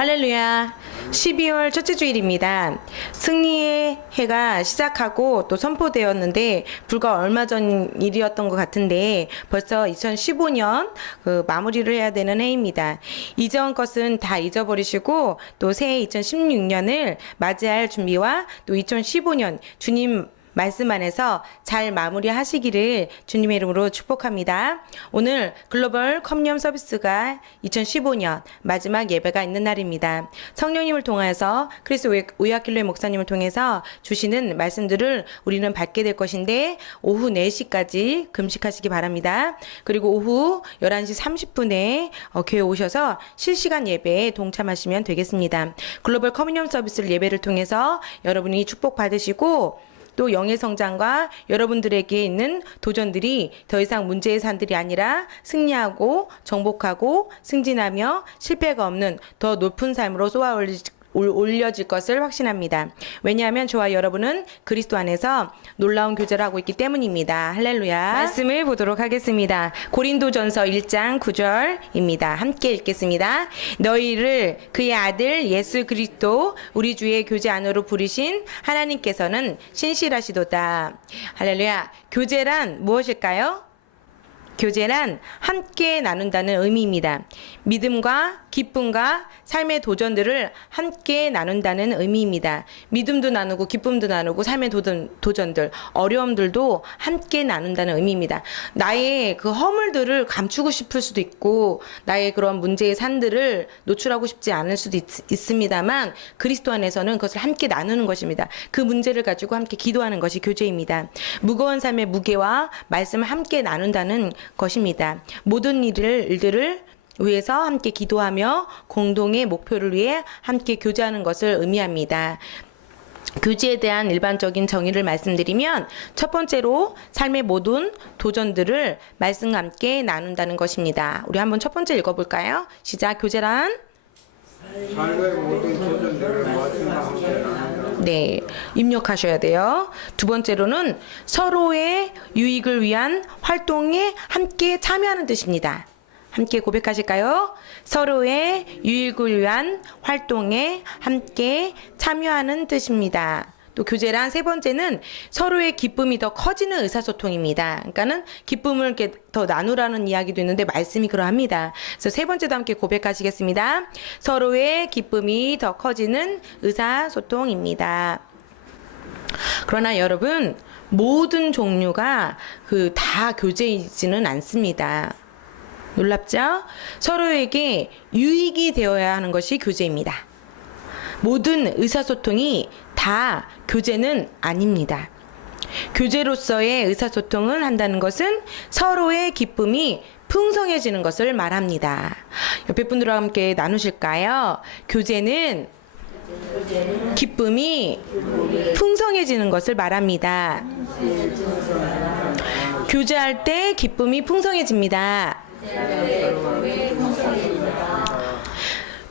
할렐루야. 12월 첫째 주일입니다. 승리의 해가 시작하고 또 선포되었는데 불과 얼마 전 일이었던 것 같은데 벌써 2015년 마무리를 해야 되는 해입니다. 이전 것은 다 잊어버리시고 또 새해 2016년을 맞이할 준비와 또 2015년 주님 말씀 안에서 잘 마무리하시기를 주님의 이름으로 축복합니다. 오늘 글로벌 커뮤니언 서비스가 2015년 마지막 예배가 있는 날입니다. 성령님을 통해서 크리스 오야킬로의 목사님을 통해서 주시는 말씀들을 우리는 받게 될 것인데 오후 4시까지 금식하시기 바랍니다. 그리고 오후 11시 30분에 교회 오셔서 실시간 예배에 동참하시면 되겠습니다. 글로벌 커뮤니언 서비스를 예배를 통해서 여러분이 축복받으시고 또 영의 성장과 여러분들에게 있는 도전들이 더 이상 문제의 산들이 아니라 승리하고 정복하고 승진하며 실패가 없는 더 높은 삶으로 쏘아 올려질 것을 확신합니다. 왜냐하면 저와 여러분은 그리스도 안에서 놀라운 교제를 하고 있기 때문입니다. 할렐루야. 말씀을 보도록 하겠습니다. 고린도전서 1장 9절입니다. 함께 읽겠습니다. 너희를 그의 아들 예수 그리스도 우리 주의 교제 안으로 부르신 하나님께서는 신실하시도다. 할렐루야. 교제란 무엇일까요? 교제란 함께 나눈다는 의미입니다. 믿음과 기쁨과 삶의 도전들을 함께 나눈다는 의미입니다. 믿음도 나누고 기쁨도 나누고 삶의 도전들, 어려움들도 함께 나눈다는 의미입니다. 나의 그 허물들을 감추고 싶을 수도 있고 나의 그런 문제의 산들을 노출하고 싶지 않을 수도 있습니다만 그리스도 안에서는 그것을 함께 나누는 것입니다. 그 문제를 가지고 함께 기도하는 것이 교제입니다. 무거운 삶의 무게와 말씀을 함께 나눈다는 것입니다. 모든 일들을 위해서 함께 기도하며 공동의 목표를 위해 함께 교제하는 것을 의미합니다. 교제에 대한 일반적인 정의를 말씀드리면 첫 번째로 삶의 모든 도전들을 말씀과 함께 나눈다는 것입니다. 우리 한번 첫 번째 읽어볼까요? 시작. 교제란 삶의 모든 도전들을 말씀과 함께 나눈다. 네, 입력하셔야 돼요. 두 번째로는 서로의 유익을 위한 활동에 함께 참여하는 뜻입니다. 함께 고백하실까요? 서로의 유익을 위한 활동에 함께 참여하는 뜻입니다. 또 교제란 세 번째는 서로의 기쁨이 더 커지는 의사소통입니다. 그러니까는 기쁨을 이렇게 더 나누라는 이야기도 있는데 말씀이 그러합니다. 그래서 세 번째도 함께 고백하시겠습니다. 서로의 기쁨이 더 커지는 의사소통입니다. 그러나 여러분 모든 종류가 다 교제이지는 않습니다. 놀랍죠? 서로에게 유익이 되어야 하는 것이 교제입니다. 모든 의사소통이 다 교제는 아닙니다. 교제로서의 의사소통을 한다는 것은 서로의 기쁨이 풍성해지는 것을 말합니다. 옆에 분들과 함께 나누실까요? 교제는 기쁨이 풍성해지는 것을 말합니다. 교제할 때 기쁨이 풍성해집니다.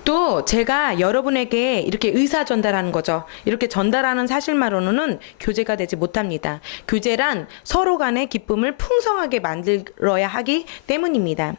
또 제가 여러분에게 이렇게 의사 전달하는 거죠. 이렇게 전달하는 사실만으로는 교제가 되지 못합니다. 교제란 서로 간의 기쁨을 풍성하게 만들어야 하기 때문입니다.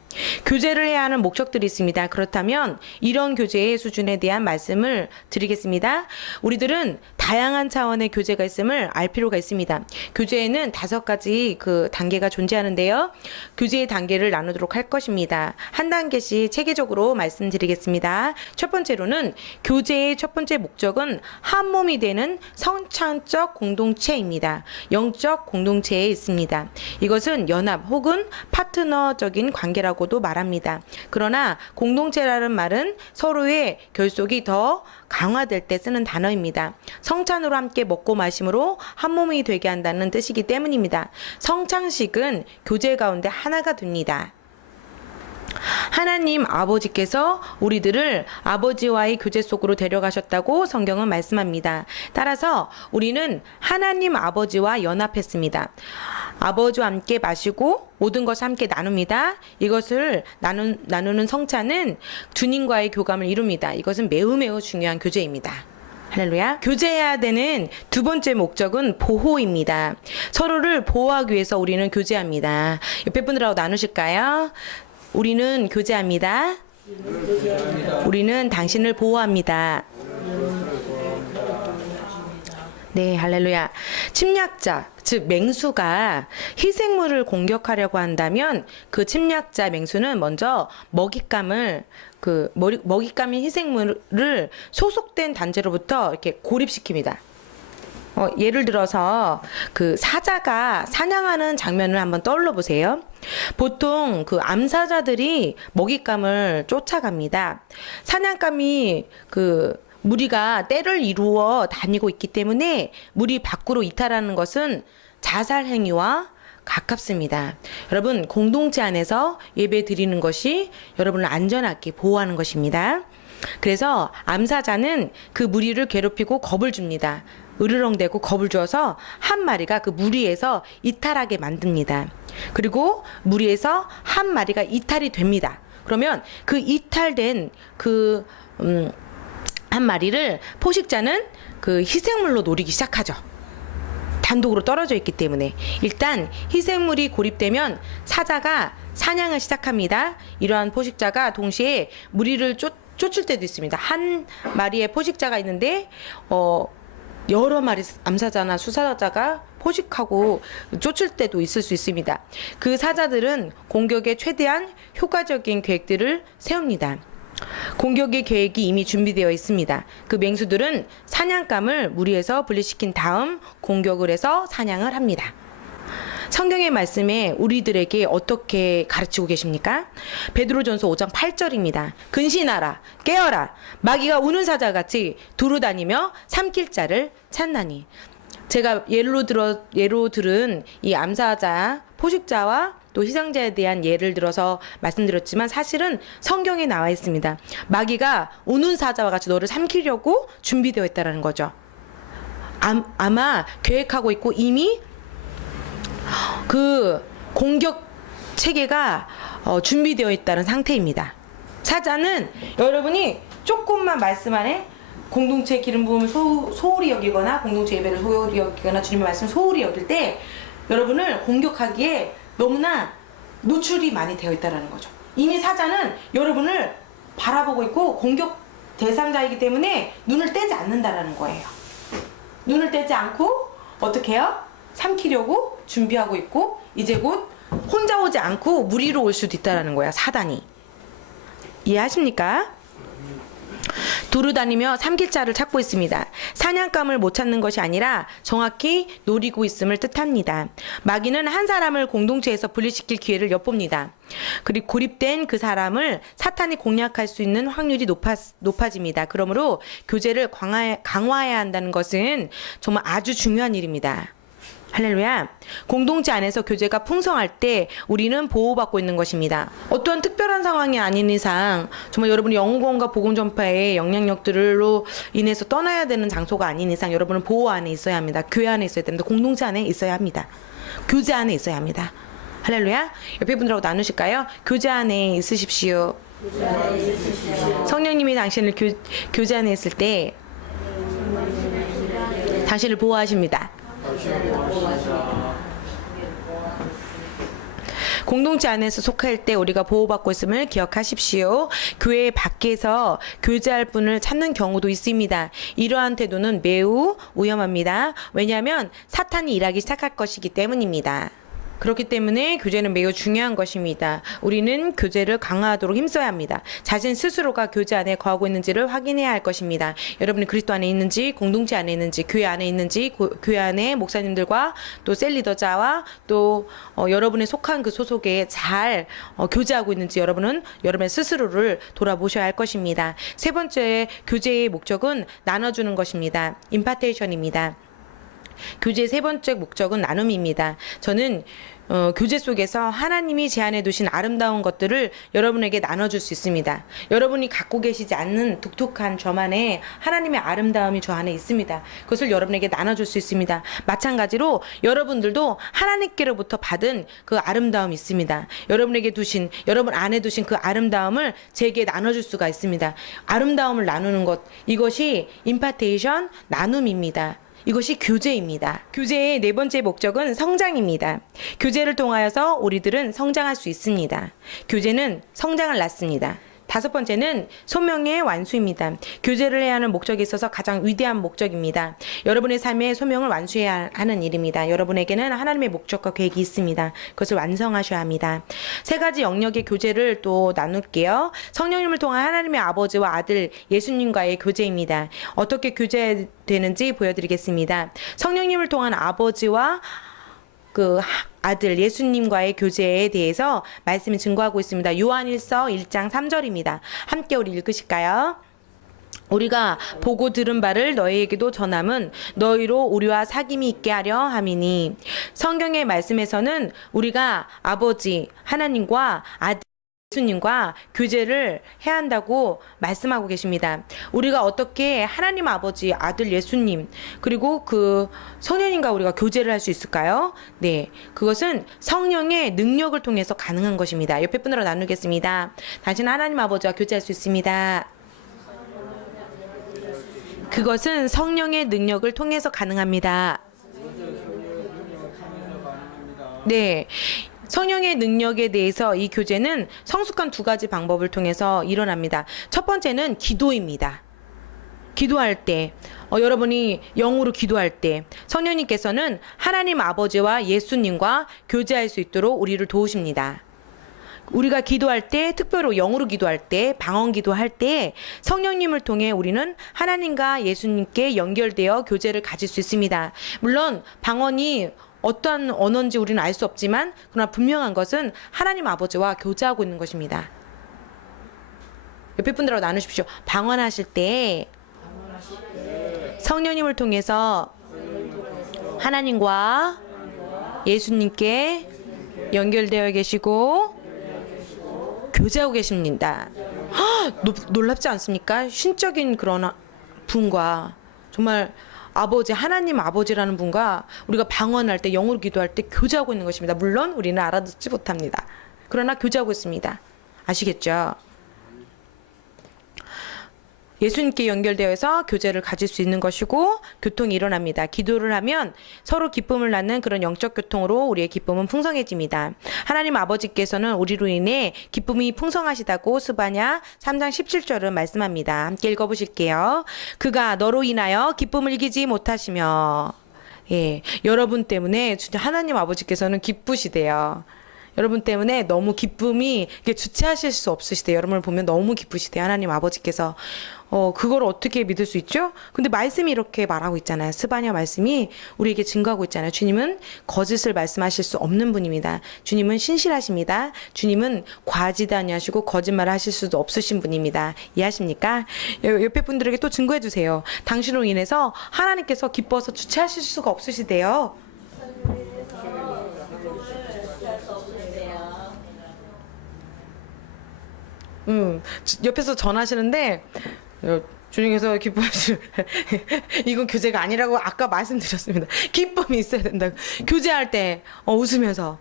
교제를 해야 하는 목적들이 있습니다. 그렇다면 이런 교제의 수준에 대한 말씀을 드리겠습니다. 우리들은 다양한 차원의 교제가 있음을 알 필요가 있습니다. 교제에는 5가지 단계가 존재하는데요. 교제의 단계를 나누도록 할 것입니다. 한 단계씩 체계적으로 말씀드리겠습니다. 첫 번째로는 교제의 첫 번째 목적은 한 몸이 되는 성찬적 공동체입니다. 영적 공동체에 있습니다. 이것은 연합 혹은 파트너적인 관계라고도 말합니다. 그러나 공동체라는 말은 서로의 결속이 더 강화될 때 쓰는 단어입니다. 성찬으로 함께 먹고 마심으로 한 몸이 되게 한다는 뜻이기 때문입니다. 성찬식은 교제 가운데 하나가 됩니다. 하나님 아버지께서 우리들을 아버지와의 교제 속으로 데려가셨다고 성경은 말씀합니다. 따라서 우리는 하나님 아버지와 연합했습니다. 아버지와 함께 마시고 모든 것을 함께 나눕니다. 이것을 나누는 성찬은 주님과의 교감을 이룹니다. 이것은 매우 중요한 교제입니다. 할렐루야. 교제해야 되는 두 번째 목적은 보호입니다. 서로를 보호하기 위해서 우리는 교제합니다. 옆에 분들하고 나누실까요? 우리는 교제합니다. 우리는 당신을 보호합니다. 네, 할렐루야. 침략자, 즉 맹수가 희생물을 공격하려고 한다면 그 침략자 맹수는 먼저 먹잇감인 희생물을 소속된 단체로부터 이렇게 고립시킵니다. 예를 들어서 그 사자가 사냥하는 장면을 한번 떠올려 보세요. 보통 그 암사자들이 먹잇감을 쫓아갑니다. 사냥감이 그 무리가 때를 이루어 다니고 있기 때문에 무리 밖으로 이탈하는 것은 자살 행위와 가깝습니다. 여러분, 공동체 안에서 예배 드리는 것이 여러분을 안전하게 보호하는 것입니다. 그래서 암사자는 그 무리를 괴롭히고 겁을 줍니다. 으르렁대고 겁을 줘서 한 마리가 그 무리에서 이탈하게 만듭니다. 그리고 무리에서 한 마리가 이탈이 됩니다. 그러면 그 이탈된 한 마리를 포식자는 그 희생물로 노리기 시작하죠. 단독으로 떨어져 있기 때문에. 일단 희생물이 고립되면 사자가 사냥을 시작합니다. 이러한 포식자가 동시에 무리를 쫓을 때도 있습니다. 한 마리의 포식자가 있는데 여러 마리 암사자나 수사자가 포식하고 쫓을 때도 있을 수 있습니다. 그 사자들은 공격에 최대한 효과적인 계획들을 세웁니다. 공격의 계획이 이미 준비되어 있습니다. 그 맹수들은 사냥감을 무리에서 분리시킨 다음 공격을 해서 사냥을 합니다. 성경의 말씀에 우리들에게 어떻게 가르치고 계십니까? 베드로전서 5장 8절입니다. 근신하라, 깨어라, 마귀가 우는 사자같이 두루다니며 삼킬 자를 찾나니. 제가 예로 들은 이 암사자, 포식자와 또 희생자에 대한 예를 들어서 말씀드렸지만 사실은 성경에 나와 있습니다. 마귀가 우는 사자와 같이 너를 삼키려고 준비되어 있다는 거죠. 아마 계획하고 있고 이미 그 공격 체계가 준비되어 있다는 상태입니다. 사자는 여러분이 조금만 말씀 안에 공동체 기름 부음을 소홀히 여기거나 공동체 예배를 소홀히 여기거나 주님의 말씀 소홀히 여길 때 여러분을 공격하기에 너무나 노출이 많이 되어 있다는 거죠. 이미 사자는 여러분을 바라보고 있고 공격 대상자이기 때문에 눈을 떼지 않는다라는 거예요. 눈을 떼지 않고 어떻게 해요? 삼키려고 준비하고 있고 이제 곧 혼자 오지 않고 무리로 올 수도 있다라는 거야, 사단이. 이해하십니까? 두루다니며 삼킬 자를 찾고 있습니다. 사냥감을 못 찾는 것이 아니라 정확히 노리고 있음을 뜻합니다. 마귀는 한 사람을 공동체에서 분리시킬 기회를 엿봅니다. 그리고 고립된 그 사람을 사탄이 공략할 수 있는 확률이 높아집니다. 그러므로 교제를 강화해야 한다는 것은 정말 아주 중요한 일입니다. 할렐루야. 공동체 안에서 교제가 풍성할 때 우리는 보호받고 있는 것입니다. 어떤 특별한 상황이 아닌 이상 정말 여러분이 영혼과 복음 전파의 영향력들로 인해서 떠나야 되는 장소가 아닌 이상 여러분은 보호 안에 있어야 합니다. 교회 안에 있어야 됩니다. 공동체 안에 있어야 합니다. 교제 안에 있어야 합니다. 할렐루야. 옆에 분들하고 나누실까요? 교제 안에 있으십시오. 성령님이 당신을 교제 안에 있을 때 당신을 보호하십니다. 공동체 안에서 속할 때 우리가 보호받고 있음을 기억하십시오. 교회 밖에서 교제할 분을 찾는 경우도 있습니다. 이러한 태도는 매우 위험합니다. 왜냐하면 사탄이 일하기 시작할 것이기 때문입니다. 그렇기 때문에 교제는 매우 중요한 것입니다. 우리는 교제를 강화하도록 힘써야 합니다. 자신 스스로가 교제 안에 거하고 있는지를 확인해야 할 것입니다. 여러분이 그리스도 안에 있는지, 공동체 안에 있는지, 교회 안에 있는지, 교회 안에 목사님들과 또 셀 리더자와 또 여러분의 속한 그 소속에 잘 교제하고 있는지 여러분은 여러분의 스스로를 돌아보셔야 할 것입니다. 세 번째 교제의 목적은 나눠주는 것입니다. 임파테이션입니다. 교제의 세 번째 목적은 나눔입니다. 저는 교제 속에서 하나님이 제안해 두신 아름다운 것들을 여러분에게 나눠줄 수 있습니다. 여러분이 갖고 계시지 않는 독특한 저만의 하나님의 아름다움이 저 안에 있습니다. 그것을 여러분에게 나눠줄 수 있습니다. 마찬가지로 여러분들도 하나님께로부터 받은 그 아름다움이 있습니다. 여러분 안에 두신 그 아름다움을 제게 나눠줄 수가 있습니다. 아름다움을 나누는 것, 이것이 임파테이션, 나눔입니다. 이것이 교제입니다. 교제의 네 번째 목적은 성장입니다. 교제를 통하여서 우리들은 성장할 수 있습니다. 교제는 성장을 낳습니다. 다섯 번째는 소명의 완수입니다. 교제를 해야 하는 목적에 있어서 가장 위대한 목적입니다. 여러분의 삶에 소명을 완수해야 하는 일입니다. 여러분에게는 하나님의 목적과 계획이 있습니다. 그것을 완성하셔야 합니다. 세 가지 영역의 교제를 또 나눌게요. 성령님을 통한 하나님의 아버지와 아들 예수님과의 교제입니다. 어떻게 교제되는지 보여드리겠습니다. 성령님을 통한 아버지와 그 아들 예수님과의 교제에 대해서 말씀이 증거하고 있습니다. 요한일서 1장 3절입니다. 함께 우리 읽으실까요? 우리가 보고 들은 바를 너희에게도 전함은 너희로 우리와 사귐이 있게 하려 함이니. 성경의 말씀에서는 우리가 아버지 하나님과 아들 예수님과 교제를 해야 한다고 말씀하고 계십니다. 우리가 어떻게 하나님 아버지, 아들 예수님, 그리고 그 성령님과 우리가 교제를 할 수 있을까요? 네, 그것은 성령의 능력을 통해서 가능한 것입니다. 옆에 분으로 나누겠습니다. 당신은 하나님 아버지와 교제할 수 있습니다. 그것은 성령의 능력을 통해서 가능합니다. 네. 성령의 능력에 대해서 이 교제는 성숙한 두 가지 방법을 통해서 일어납니다. 첫 번째는 기도입니다. 기도할 때, 여러분이 영으로 기도할 때 성령님께서는 하나님 아버지와 예수님과 교제할 수 있도록 우리를 도우십니다. 우리가 기도할 때, 특별히 영으로 기도할 때, 방언 기도할 때 성령님을 통해 우리는 하나님과 예수님께 연결되어 교제를 가질 수 있습니다. 물론 방언이 어떠한 언어인지 우리는 알 수 없지만 그러나 분명한 것은 하나님 아버지와 교제하고 있는 것입니다. 옆에 분들하고 나누십시오. 방언하실 때 성령님을 통해서 하나님과 예수님께 연결되어 계시고 교제하고 계십니다. 놀랍지 않습니까? 신적인 그런 분과 정말 아버지, 하나님 아버지라는 분과 우리가 방언할 때, 영으로 기도할 때 교제하고 있는 것입니다. 물론 우리는 알아듣지 못합니다. 그러나 교제하고 있습니다. 아시겠죠? 예수님께 연결되어서 교제를 가질 수 있는 것이고 교통이 일어납니다. 기도를 하면 서로 기쁨을 낳는 그런 영적 교통으로 우리의 기쁨은 풍성해집니다. 하나님 아버지께서는 우리로 인해 기쁨이 풍성하시다고 스바냐 3장 17절은 말씀합니다. 함께 읽어보실게요. 그가 너로 인하여 기쁨을 이기지 못하시며. 예, 여러분 때문에 진짜 하나님 아버지께서는 기쁘시대요. 여러분 때문에 너무 기쁨이 주체하실 수 없으시대요. 여러분을 보면 너무 기쁘시대요. 하나님 아버지께서. 그걸 어떻게 믿을 수 있죠? 근데 말씀이 이렇게 말하고 있잖아요. 스바냐 말씀이 우리에게 증거하고 있잖아요. 주님은 거짓을 말씀하실 수 없는 분입니다. 주님은 신실하십니다. 주님은 과하지도 아니하시고 거짓말을 하실 수도 없으신 분입니다. 이해하십니까? 옆에 분들에게 또 증거해 주세요. 당신으로 인해서 하나님께서 기뻐서 주체하실 수가 없으시대요. 옆에서 전하시는데 주님께서 기뻐하시는 이건 교제가 아니라고 아까 말씀드렸습니다. 기쁨이 있어야 된다고. 교제할 때 웃으면서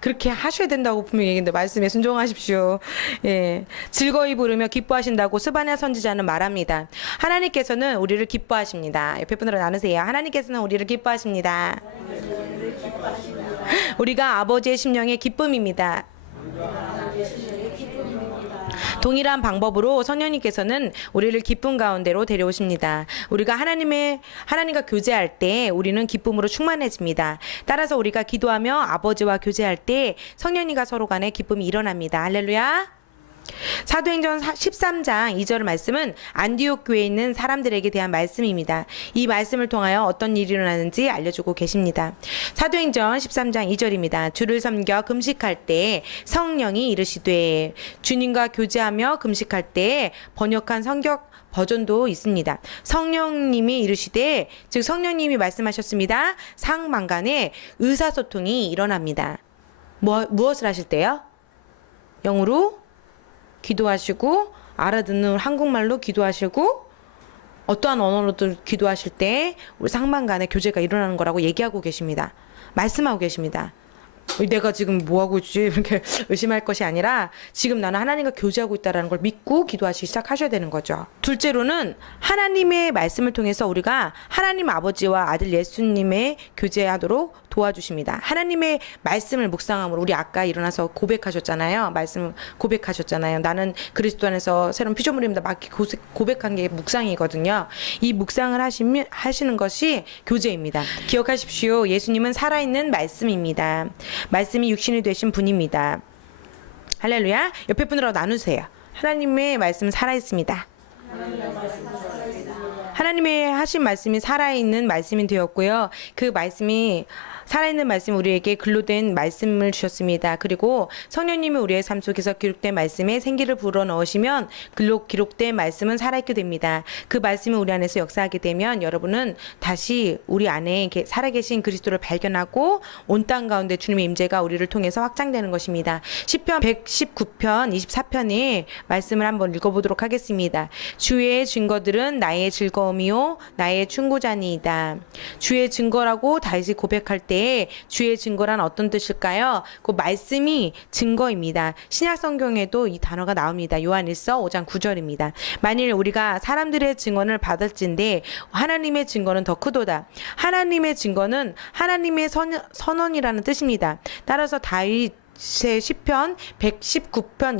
그렇게 하셔야 된다고 분명히 얘기했는데 말씀에 순종하십시오. 예, 즐거이 부르며 기뻐하신다고 스바냐 선지자는 말합니다. 하나님께서는 우리를 기뻐하십니다. 옆에 분들은 나누세요. 하나님께서는 우리를 기뻐하십니다. 우리가 아버지의 심령의 기쁨입니다. 동일한 방법으로 성령님께서는 우리를 기쁨 가운데로 데려오십니다. 우리가 하나님과 교제할 때 우리는 기쁨으로 충만해집니다. 따라서 우리가 기도하며 아버지와 교제할 때 성령님과 서로 간에 기쁨이 일어납니다. 할렐루야. 사도행전 13장 2절 말씀은 안디옥 교회에 있는 사람들에게 대한 말씀입니다. 이 말씀을 통하여 어떤 일이 일어나는지 알려주고 계십니다. 사도행전 13장 2절입니다. 주를 섬겨 금식할 때 성령이 이르시되. 주님과 교제하며 금식할 때 번역한 성경 버전도 있습니다. 성령님이 이르시되, 즉 성령님이 말씀하셨습니다. 상만간에 의사소통이 일어납니다. 무엇을 하실 때요? 영으로 기도하시고 알아듣는 한국말로 기도하시고 어떠한 언어로도 기도하실 때 우리 상반간에 교제가 일어나는 거라고 얘기하고 계십니다. 말씀하고 계십니다. 내가 지금 뭐하고 있지? 이렇게 의심할 것이 아니라 지금 나는 하나님과 교제하고 있다는 걸 믿고 기도하시기 시작하셔야 되는 거죠. 둘째로는 하나님의 말씀을 통해서 우리가 하나님 아버지와 아들 예수님의 교제하도록 도와주십니다. 하나님의 말씀을 묵상함으로 우리 아까 일어나서 고백하셨잖아요. 말씀 고백하셨잖아요. 나는 그리스도 안에서 새로운 피조물입니다. 막 고백한 게 묵상이거든요. 이 묵상을 하시는 것이 교제입니다. 기억하십시오. 예수님은 살아있는 말씀입니다. 말씀이 육신이 되신 분입니다. 할렐루야. 옆에 분들하고 나누세요. 하나님의 말씀은 살아있습니다. 하나님의 하신 말씀이 살아있는 말씀이 되었고요. 그 말씀이 살아있는 말씀 우리에게 글로된 말씀을 주셨습니다. 그리고 성령님이 우리의 삶 속에서 기록된 말씀에 생기를 불어넣으시면 글로 기록된 말씀은 살아있게 됩니다. 그 말씀이 우리 안에서 역사하게 되면 여러분은 다시 우리 안에 살아계신 그리스도를 발견하고 온 땅 가운데 주님의 임재가 우리를 통해서 확장되는 것입니다. 시편 119편 24편의 말씀을 한번 읽어보도록 하겠습니다. 주의 증거들은 나의 즐거움이요 나의 충고자니이다. 주의 증거라고 다시 고백할 때 주의 증거란 어떤 뜻일까요? 그 말씀이 증거입니다. 신약 성경에도 이 단어가 나옵니다. 요한일서 5장 9절입니다. 만일 우리가 사람들의 증언을 받을진데 하나님의 증거는 더 크도다. 하나님의 증거는 하나님의 선언이라는 뜻입니다. 따라서 다윗의 시편 119편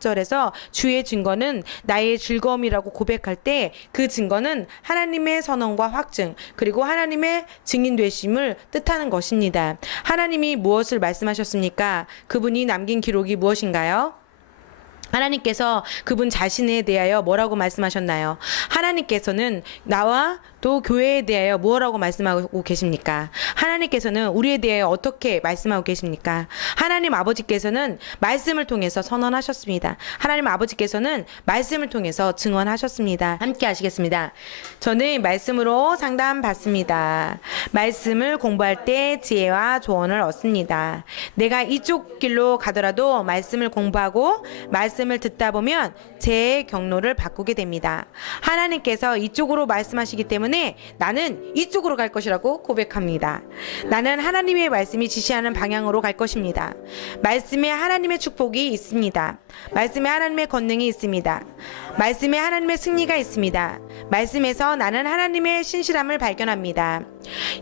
24절에서 주의 증거는 나의 즐거움이라고 고백할 때 그 증거는 하나님의 선언과 확증 그리고 하나님의 증인되심을 뜻하는 것입니다. 하나님이 무엇을 말씀하셨습니까? 그분이 남긴 기록이 무엇인가요? 하나님께서 그분 자신에 대하여 뭐라고 말씀하셨나요? 하나님께서는 나와 또 교회에 대하여 뭐라고 말씀하고 계십니까? 하나님께서는 우리에 대하여 어떻게 말씀하고 계십니까? 하나님 아버지께서는 말씀을 통해서 선언하셨습니다. 하나님 아버지께서는 말씀을 통해서 증언하셨습니다. 함께 하시겠습니다. 저는 말씀으로 상담받습니다. 말씀을 공부할 때 지혜와 조언을 얻습니다. 내가 이쪽 길로 가더라도 말씀을 공부하고 말씀을 듣다 보면 제 경로를 바꾸게 됩니다. 하나님께서 이쪽으로 말씀하시기 때문에 나는 이쪽으로 갈 것이라고 고백합니다. 나는 하나님의 말씀이 지시하는 방향으로 갈 것입니다. 말씀에 하나님의 축복이 있습니다. 말씀에 하나님의 권능이 있습니다. 말씀에 하나님의 승리가 있습니다. 말씀에서 나는 하나님의 신실함을 발견합니다.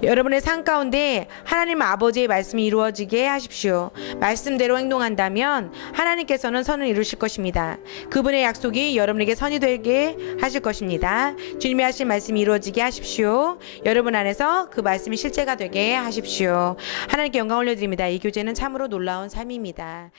여러분의 삶 가운데 하나님 아버지의 말씀이 이루어지게 하십시오. 말씀대로 행동한다면 하나님께서는 선을 이루실 것입니다. 그분의 약속이 여러분에게 선이 되게 하실 것입니다. 주님이 하신 말씀이 이루어지게 하십시오. 여러분 안에서 그 말씀이 실제가 되게 하십시오. 하나님께 영광 올려드립니다. 이 교제는 참으로 놀라운 삶입니다.